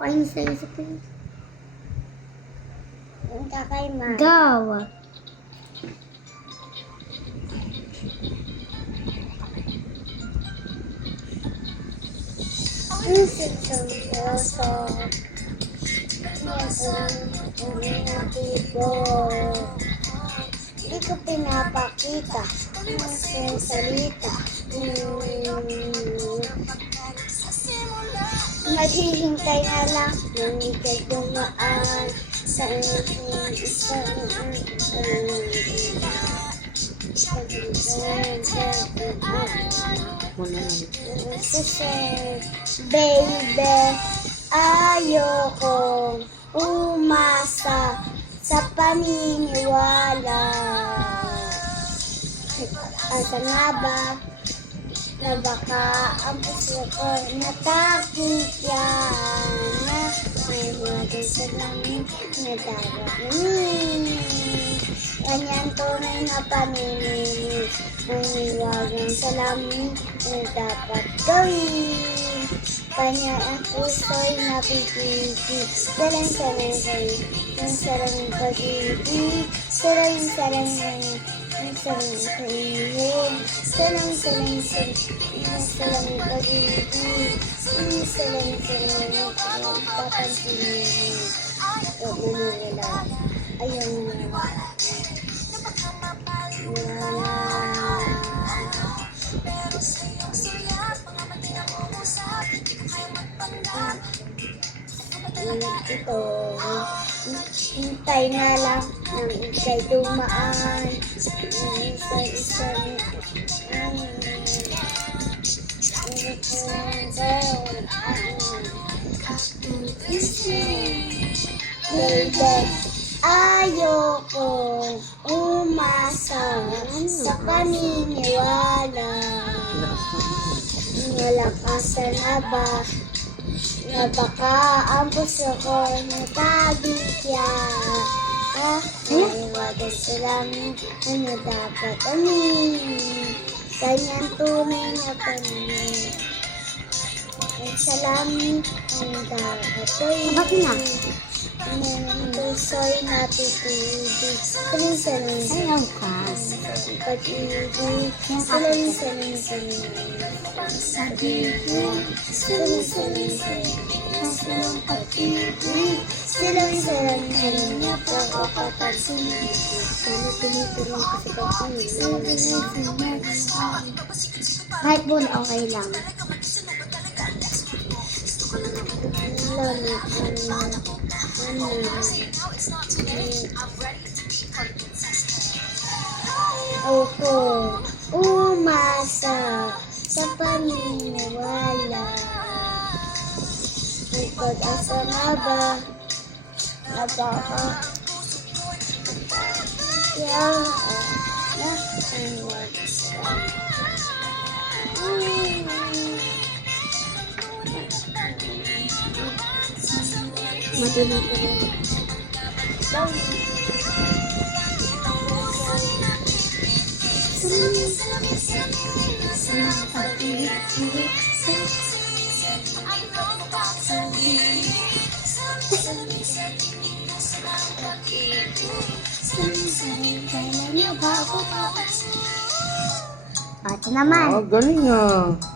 Kain sa isipin. Kakain ma. Daw. Seryoso. Hindi ko pinapakita ang salita. Naghihintay na lang nang ikay dumaan sa baby, ayokong umasa sa paniniwala. Asa nga ba na baka ang puso ko natakot yan na may mga sa langit na dapat namin. Ganyan tunay na panininig, maniwagang sa langit na dapat gawin. Kanya ang puso'y napipigil, salang-salang sa'yo, ang sarang pag-ibig, salang-salang sa'yo, ang sarang sa iyo, salang-salang sa'yo, ang sarang pag-ibig, ang salang-salang ang papansinin. Huwag maniwala, ayaw mo wala. Ito, hintay na lang nang ikay dumaan. Isa-isa baby, ayoko umasa sa paniniwala. Nalakasan na ba na baka ang puso ko natabigyan? Naiwagan sa langit na dapat amin. Ganyan tunay na paningin. Ang sa langit ang dapat amin. Ang puso'y natitibig. Saling-saling Ayaw ka. pag-ibig. Saling-saling pag-ibig. Saling-saling napakapapansin. Sana tinitulong ka sa pag-ibig. Kahit buwan, okay lang. Ako umasa sa paniniwala. May pag-asa nga ba na baka yan na ang Matulog ko rin. Ito naman. Galing ah.